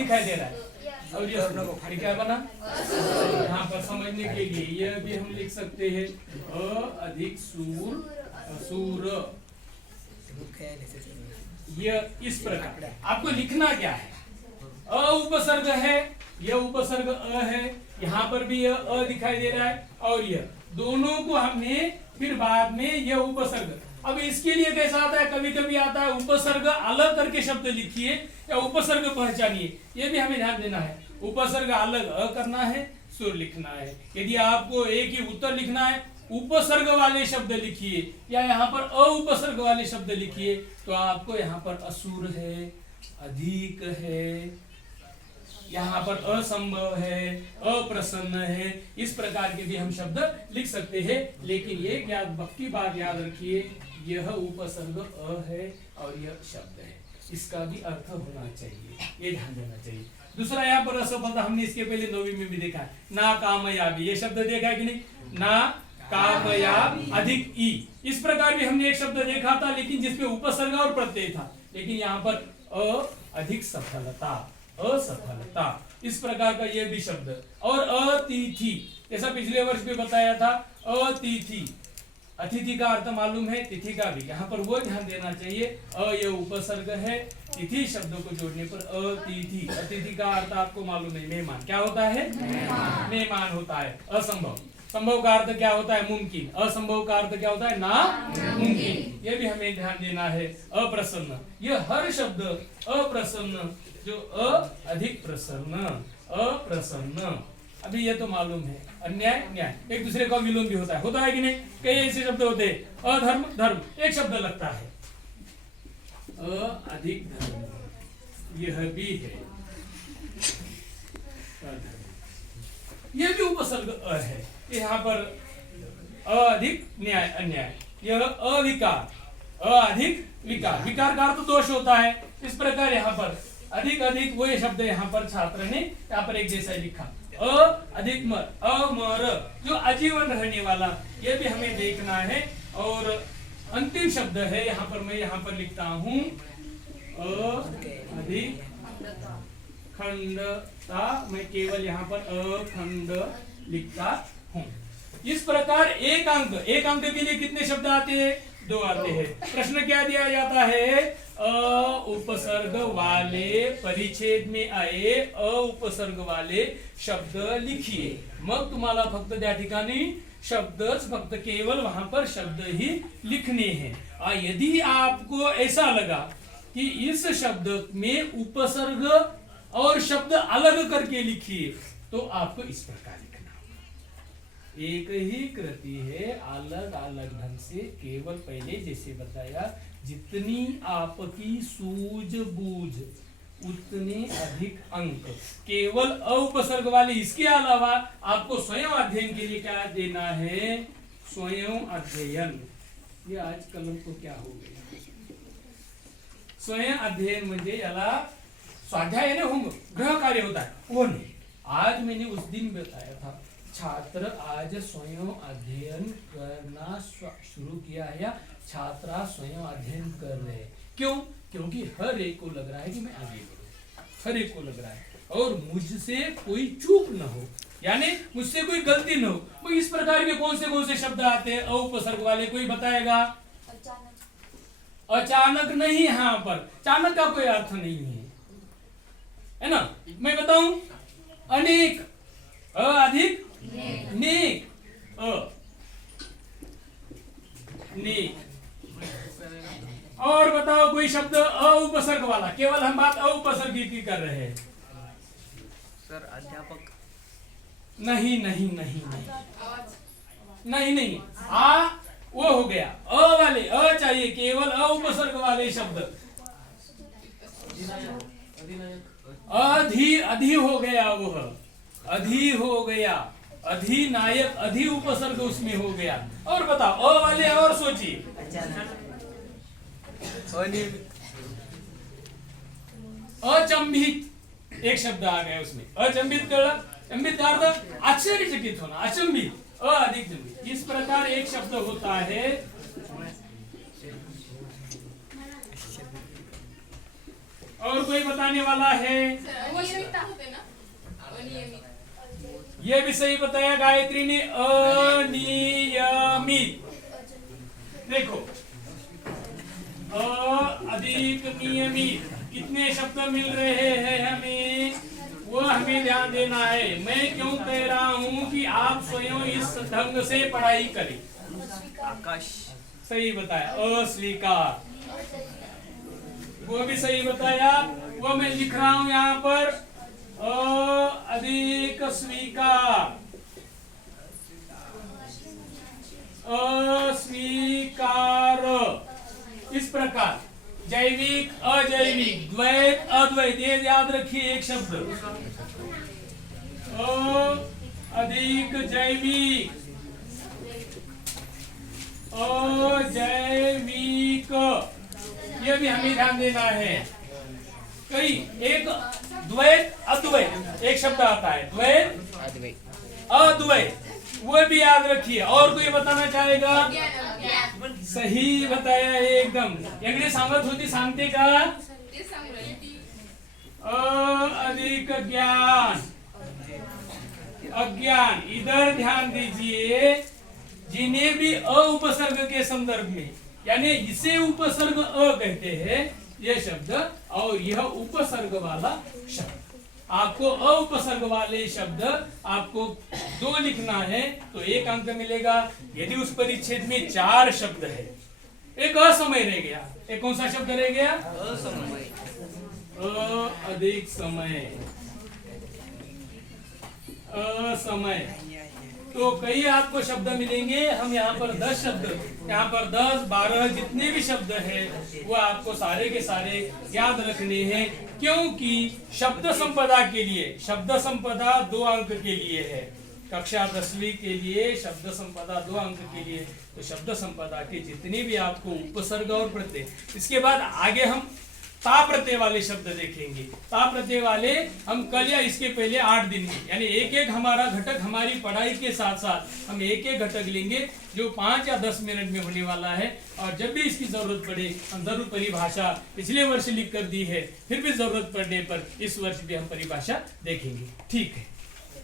दिखाई दे रहा है और ये क्या बना? यहाँ पर समझने के लिए यह भी हम लिख सकते हैं अ अधिक सूर असूर। यह इस प्रकार आपको लिखना क्या है? अ उपसर्ग है, यह उपसर्ग अ है, यहाँ पर भी यह अ दिखाई दे रहा है और यह दोनों को हमने फिर बाद में यह उपसर्ग। अब इसके लिए कैसा आता है? कभी कभी आता है उपसर्ग अलग करके शब्द लिखिए या उपसर्ग पहचानिए, ये भी हमें ध्यान देना है। उपसर्ग अलग अ करना है, सुर लिखना है। यदि आपको एक ही उत्तर लिखना है, उपसर्ग वाले शब्द लिखिए या यहाँ पर अ उपसर्ग वाले शब्द लिखिए, तो आपको यहाँ पर असुर है, अधिक है, यहाँ पर असंभव है, अप्रसन्न है, इस प्रकार के भी हम शब्द लिख सकते हैं। लेकिन ये की बात याद रखिए, यह उपसर्ग अ है और यह शब्द है, इसका भी अर्थ होना चाहिए, ये ध्यान देना चाहिए। दूसरा यहाँ पर असफलता हमने इसके पहले 9वीं में भी देखा है, ना कामयाबी, ये शब्द देखा है कि नहीं? ना कामयाब अधिक ई, इस प्रकार भी हमने एक शब्द देखा था लेकिन जिसमें उपसर्ग और प्रत्यय था। लेकिन यहाँ पर अ अधिक सफलता, असफलता, इस प्रकार का यह भी शब्द। और अतिथि, जैसा पिछले वर्ष में बताया था, अतिथि, अतिथि का अर्थ मालूम है, तिथि का भी, यहाँ पर वो ध्यान देना चाहिए। अ ये उपसर्ग है, तिथि शब्दों को जोड़ने पर अतिथि। अतिथि का अर्थ आपको मालूम है, मेहमान। क्या होता है? मेहमान होता है। असंभव, संभव का अर्थ क्या होता है? मुमकिन। असंभव का अर्थ क्या होता है? ना मुमकिन। ये भी हमें ध्यान देना है। अप्रसन्न, यह हर शब्द अप्रसन्न, जो अधिक प्रसन्न, अप्रसन्न, अभी ये तो मालूम है। अन्याय, न्याय, एक दूसरे का विलोम भी होता है कि नहीं? कई ऐसे शब्द होते हैं। अधर्म, धर्म, एक शब्द लगता है, अधिक धर्म, यह भी है। यह भी उपसर्ग अ है। यहाँ पर अधिक न्याय, अन्याय, यह अविकार, अधिक विकार, विकार का अर्थ दोष होता है। इस प्रकार यहाँ पर अधिक अधिक, वो शब्द यहाँ पर छात्र ने यहाँ पर एक जैसा लिखा। अधिक मर, अमर, जो आजीवन रहने वाला, ये भी हमें देखना है। और अंतिम शब्द है यहाँ पर, मैं यहाँ पर लिखता हूँ अधिक खंडता, मैं केवल यहाँ पर अखंड लिखता हूँ। इस प्रकार एक अंक के लिए कितने शब्द आते हैं? 2 आते हैं। प्रश्न क्या दिया जाता है? उपसर्ग वाले परिच्छेद में आए उपसर्ग वाले शब्द लिखिए। मग तुम्हाला फक्त त्या ठिकाणी शब्दच, फक्त केवल वहां पर शब्द ही लिखने हैं। यदि आपको ऐसा लगा कि इस शब्द में उपसर्ग और शब्द अलग करके लिखिए, तो आपको इस प्रकार लिखना होगा। एक ही कृति है, अलग अलग ढंग से, केवल पहले जैसे बताया, जितनी आपकी सूझबूझ उतने अधिक अंक। केवल उपसर्ग वाले, इसके अलावा आपको स्वयं अध्ययन के लिए क्या देना है? स्वयं अध्ययन। ये आज कलम को क्या हो गया? स्वयं अध्ययन म्हणजे याला स्वाध्याय नहीं होंगे, गृह कार्य होता है, वो नहीं। आज मैंने उस दिन बताया था, छात्र आज स्वयं अध्ययन करना शुरू किया है, या छात्रा स्वयं अध्ययन कर रहे हैं। क्यों? क्योंकि हर एक को लग रहा है कि मैं आगे बढ़ूं, हर एक को लग रहा है, और मुझसे कोई चूक न हो, यानी मुझसे कोई गलती न हो। तो इस प्रकार के कौन से शब्द आते हैं उपसर्ग वाले? कोई बताएगा? अचानक नहीं, यहाँ पर अचानक का कोई अर्थ नहीं है ना? मैं बताऊं, अनेक, अधिक, नेक, नेक। और बताओ कोई शब्द उपसर्ग वाला, केवल हम बात उपसर्ग की कर रहे हैं। सर अध्यापक। नहीं नहीं नहीं नहीं नहीं नहीं, आ वो हो गया। अ वाले, अ चाहिए, केवल उपसर्ग वाले शब्द। अधि हो गया, वो अधि हो गया, अधिनायक, अधि उपसर्ग उसमें हो गया। और बताओ अ वाले, और सोचिए। अचंभित एक शब्द आ गया उसमें, अचंभित कर, चंभित का अर्थ आश्चर्यचकित होना, अचंभित, अधिक चंभित। इस प्रकार एक शब्द होता है। और कोई बताने वाला है? अनियमितता होते ना, अनियमित। ये भी सही बताया गायत्री ने, अनियमित। देखो अधिक नियमित कितने शब्द मिल रहे हैं हमें, वो हमें ध्यान देना है। मैं क्यों कह रहा हूँ कि आप स्वयं इस ढंग से पढ़ाई करें। आकाश, सही बताया। अस्वीकार, वो भी सही बताया। वो मैं लिख रहा हूं यहाँ पर, अधिक स्वीकार, अस्वीकार। इस प्रकार जैविक अजैविक, द्वैत अद्वैत, ये याद रखिए एक शब्द। अधिक जैविक, अजैविक, ये भी हमें ध्यान देना है। कई एक द्वैत अद्वैत एक शब्द आता है, द्वैत अद्वैत, वो भी याद रखिए। और कोई बताना चाहेगा? सही बताया एकदम। एकडे सांगत होती, सांगते का? अधिक ज्ञान, अज्ञान। इधर ध्यान दीजिए, जिन्हें भी अ उपसर्ग के संदर्भ में, यानी इसे उपसर्ग अ कहते हैं ये शब्द, और यह उपसर्ग वाला शब्द। आपको अ उपसर्ग वाले शब्द आपको 2 लिखना है तो 1 अंक मिलेगा। यदि उस परिच्छेद में 4 शब्द है, एक असमय रह गया, एक कौन सा शब्द रह गया? असमय, अधिक समय, असमय। तो कई आपको शब्द मिलेंगे। हम यहाँ पर 10 शब्द, यहाँ पर 10, 12 जितने भी शब्द हैं वो आपको सारे के सारे याद रखने हैं, क्योंकि शब्द संपदा के लिए, शब्द संपदा 2 अंक के लिए है। कक्षा 10वीं के लिए शब्द संपदा 2 अंक के लिए। तो शब्द संपदा के जितने भी आपको उपसर्ग और प्रत्यय, इसके बाद आगे हम ता प्रत्यय वाले शब्द देखेंगे। ता प्रत्यय वाले हम कल या इसके पहले 8 दिन में, यानी एक एक हमारा घटक, हमारी पढ़ाई के साथ साथ हम एक एक घटक लेंगे जो 5 या 10 मिनट में होने वाला है। और जब भी इसकी जरूरत पड़े, हम जरूर परिभाषा पिछले वर्ष लिख कर दी है, फिर भी जरूरत पड़ने पर इस वर्ष भी हम परिभाषा देखेंगे। ठीक है।